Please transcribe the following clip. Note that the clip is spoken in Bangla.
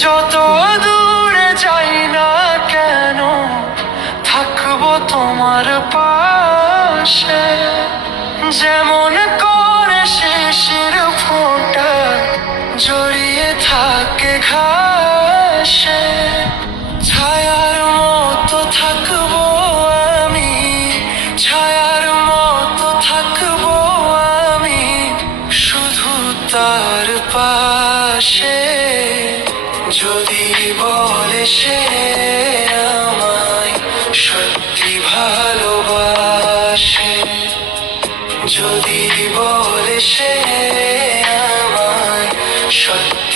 যত দূরে যাই না কেন থাকবো তোমার পাশে, যেমন করে শিশির ফোঁটা জড়িয়ে থাকে ঘাসে। ছায়ার মতো থাকবো আমি, ছায়ার মতো থাকবো আমি শুধু তার পাশে। যদি বলে সে আমায় সত্যি ভালোবাসে, যদি বলে সে আমায় সত্যি